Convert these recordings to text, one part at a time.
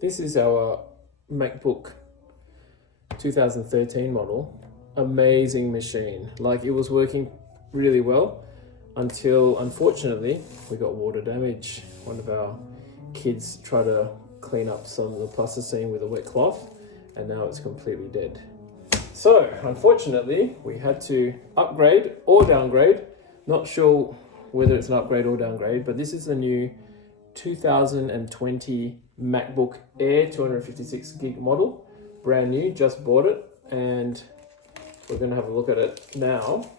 This is our MacBook 2013 model. Amazing machine. Like, it was working really well until, unfortunately, we got water damage. One of our kids tried to clean up some of the plasticine with a wet cloth, and now it's completely dead. So, unfortunately, we had to upgrade or downgrade. Not sure whether it's an upgrade or downgrade, but this is the new 2020 MacBook Air 256 gig model. Brand new, just bought it, and we're going to have a look at it now.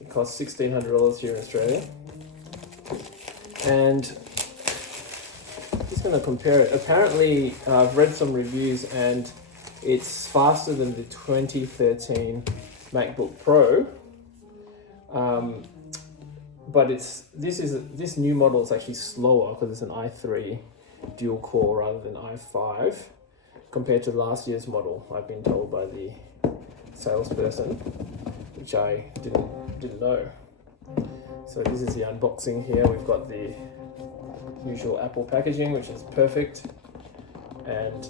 It costs $1,600 here in Australia. And just going to compare it. Apparently, I've read some reviews and it's faster than the 2013 MacBook Pro. But this new model is actually slower because it's an i3 dual core rather than i5 compared to last year's model, I've been told by the salesperson, which I didn't know. So this is the unboxing here. We've got the usual Apple packaging, which is perfect and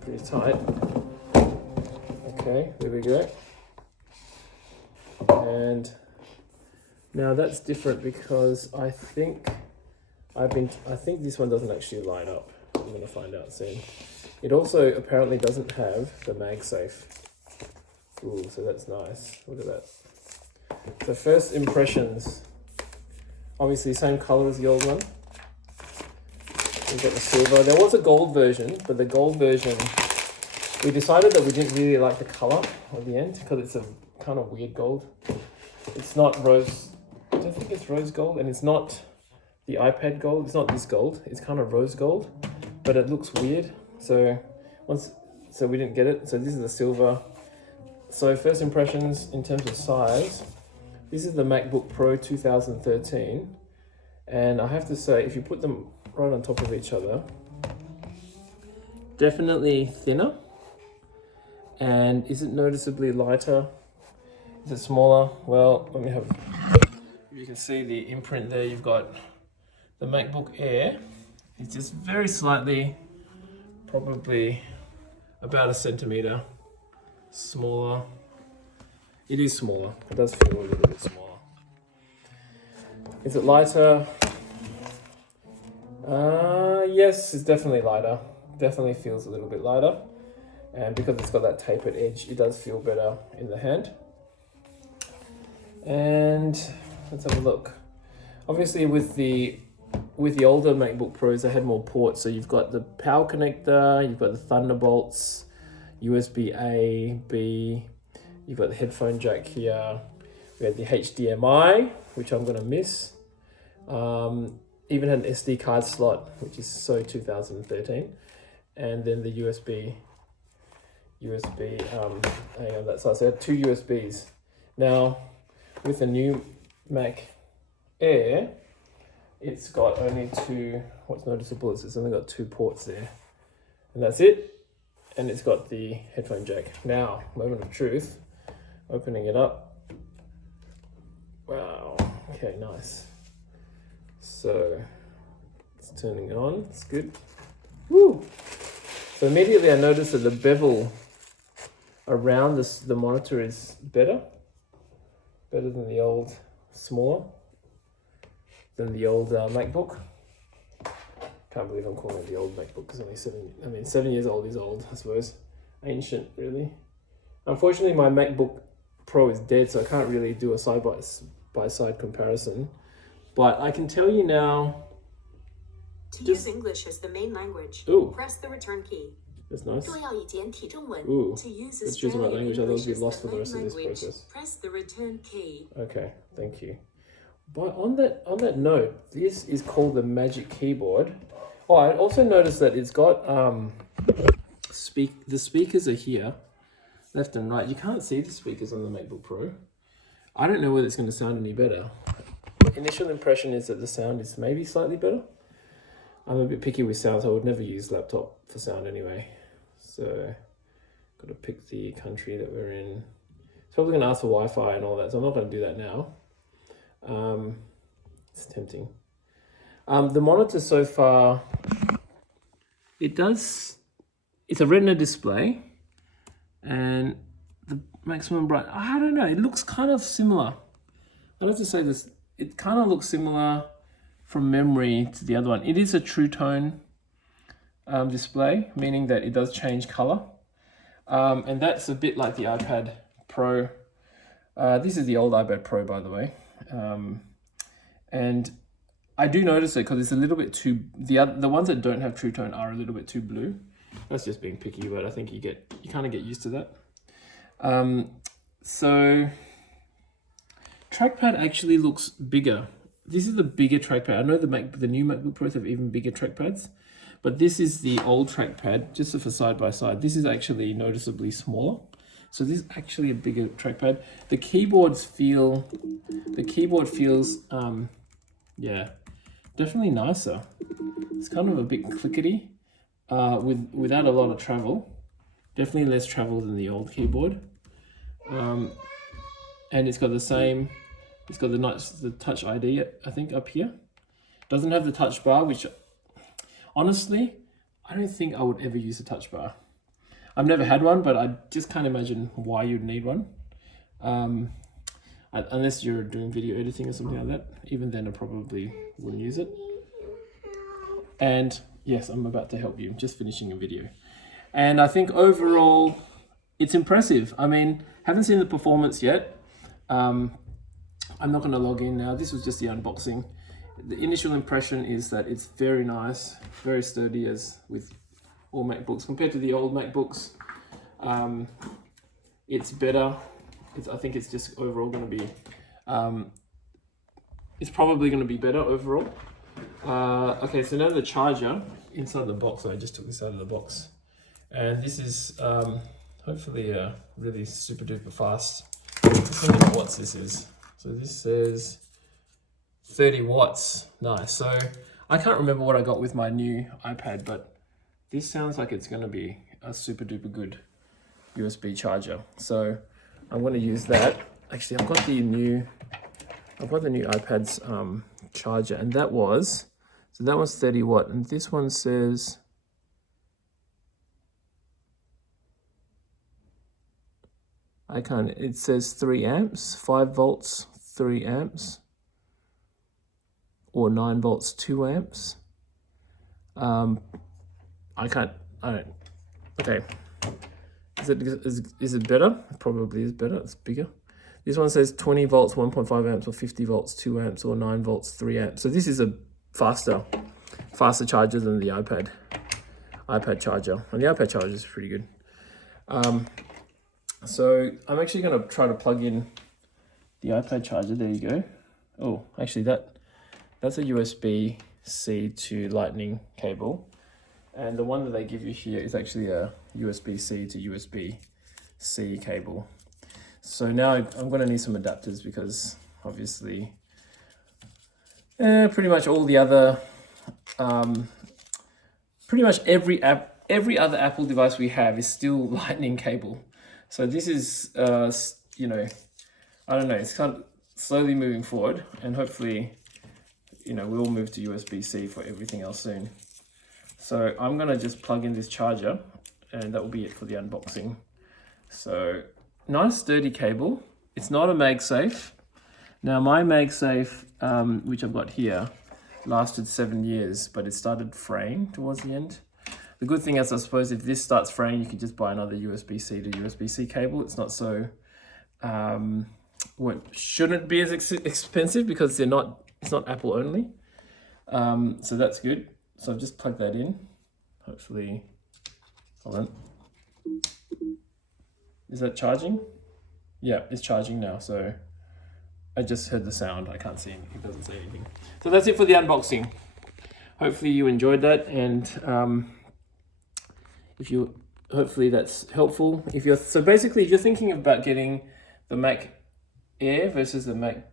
pretty tight. Okay, there we go. And now that's different because I think this one doesn't actually line up. I'm going to find out soon. It also apparently doesn't have the MagSafe. Ooh, so that's nice. Look at that. So first impressions, obviously same color as the old one. We've got the silver. There was a gold version, but the gold version, we decided that we didn't really like the color at the end because it's a kind of weird gold. It's not rose, I don't think it's rose gold, and it's not the iPad gold. It's not this gold. It's kind of rose gold, but it looks weird. So we didn't get it. So this is the silver. So first impressions in terms of size, this is the MacBook Pro 2013. And I have to say, if you put them right on top of each other, definitely thinner. And is it noticeably lighter? Is it smaller? Well, let me have, you can see the imprint there. You've got the MacBook Air. It's just very slightly, probably about 1 centimeter smaller. It is smaller. It does feel a little bit smaller. Is it lighter? Yes, it's definitely lighter. Definitely feels a little bit lighter. And because it's got that tapered edge, it does feel better in the hand. And let's have a look. Obviously with the older MacBook Pros, they had more ports. So you've got the power connector, you've got the Thunderbolts, USB-A, B, you've got the headphone jack here. We had the HDMI, which I'm gonna miss. Even had an SD card slot, which is so 2013. And then the USB on that side. So I had 2 USBs. Now, with the new Mac Air, it's got only 2, what's noticeable is it's only got 2 ports there. And that's it. And it's got the headphone jack. Now, moment of truth, opening it up. Wow, okay, nice. So, it's turning it on, it's good. Woo! So immediately I noticed that the bevel around the monitor is better than the old, smaller than the old MacBook. Can't believe I'm calling it the old MacBook because only 7 years old is old, I suppose. Ancient, really. Unfortunately, my MacBook Pro is dead, so I can't really do a side-by-side comparison. But I can tell you now. To use English as the main language, press the return key. That's nice. 若要以简体中文 Ooh, to use let's choose the right language, otherwise English we'll be as lost for the the rest of main this language, process. press the return key. Okay, thank you. But on that note, this is called the Magic Keyboard. Oh, I also noticed that it's got the speakers are here, left and right. You can't see the speakers on the MacBook Pro. I don't know whether it's going to sound any better. Initial impression is that the sound is maybe slightly better. I'm a bit picky with sound, so I would never use laptop for sound anyway. So, got to pick the country that we're in. It's probably going to ask for Wi-Fi and all that, so I'm not going to do that now. It's tempting. The monitor so far, it's a Retina display, and the maximum bright, I don't know, it looks kind of similar. I'd have to say this, it kind of looks similar from memory to the other one. It is a True Tone display, meaning that it does change color. And that's a bit like the iPad Pro. This is the old iPad Pro, by the way. And I do notice it because it's a little bit too, the ones that don't have True Tone are a little bit too blue. That's just being picky, but I think you kind of get used to that. So trackpad actually looks bigger. This is the bigger trackpad. I know the new MacBook Pros have even bigger trackpads, but this is the old trackpad, just for side by side. This is actually noticeably smaller. So this is actually a bigger trackpad. The keyboard feels, yeah, definitely nicer. It's kind of a bit clickety, without a lot of travel. Definitely less travel than the old keyboard. And it's got the same, it's got the Touch ID, I think, up here. Doesn't have the touch bar, which honestly, I don't think I would ever use a touch bar. I've never had one, but I just can't imagine why you'd need one. Unless you're doing video editing or something like that. Even then I probably wouldn't use it. And yes, I'm about to help you. I'm just finishing a video. And I think overall, it's impressive. I mean, haven't seen the performance yet. I'm not going to log in now. This was just the unboxing. The initial impression is that it's very nice, very sturdy, as with all MacBooks. Compared to the old MacBooks, it's better. I think it's just overall going to be, it's probably going to be better overall. Okay, so now the charger inside the box. I just took this out of the box. And this is hopefully really super duper fast. Let's see what watts this is. So this says 30 watts. Nice. So I can't remember what I got with my new iPad, but this sounds like it's going to be a super duper good USB charger. So I'm going to use that. Actually, I've got the new iPad's charger, and that was 30 watt, and this one says it says 3 amps, 5 volts, 3 amps, or 9 volts, 2 amps. Okay. Is it better? It probably is better. It's bigger. This one says 20 volts, 1.5 amps, or 50 volts, 2 amps, or 9 volts, 3 amps. So this is a faster charger than the iPad charger. And the iPad charger is pretty good. So I'm actually going to try to plug in the iPad charger. There you go. Oh, actually that's a USB-C to Lightning cable. And the one that they give you here is actually a USB-C to USB-C cable. So now I'm going to need some adapters because obviously pretty much all the other, pretty much every other Apple device we have is still Lightning cable. So this is, you know, I don't know, it's kind of slowly moving forward, and hopefully, you know, we'll move to USB-C for everything else soon. So I'm going to just plug in this charger, and that will be it for the unboxing. So nice sturdy cable. It's not a MagSafe. Now my MagSafe, which I've got here, lasted 7 years, but it started fraying towards the end. The good thing is, I suppose, if this starts fraying, you can just buy another USB-C to USB-C cable. It's not so, shouldn't be as expensive because it's not Apple only. So that's good. So I've just plugged that in. Hopefully, hold on. Is that charging? Yeah, it's charging now. So I just heard the sound. I can't see anything. It doesn't say anything. So that's it for the unboxing. Hopefully you enjoyed that, and hopefully that's helpful. If you're thinking about getting the Mac Air versus the Mac,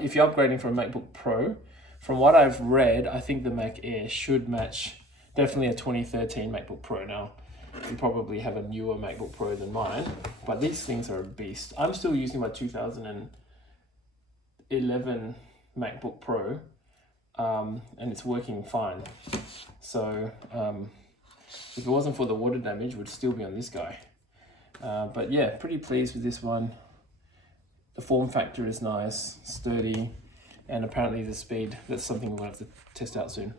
if you're upgrading from a MacBook Pro, from what I've read, I think the Mac Air should match definitely a 2013 MacBook Pro. Now, you probably have a newer MacBook Pro than mine, but these things are a beast. I'm still using my 2011 MacBook Pro, and it's working fine. So If it wasn't for the water damage, it would still be on this guy. But yeah, pretty pleased with this one. The form factor is nice, sturdy, and apparently the speed, that's something we'll have to test out soon.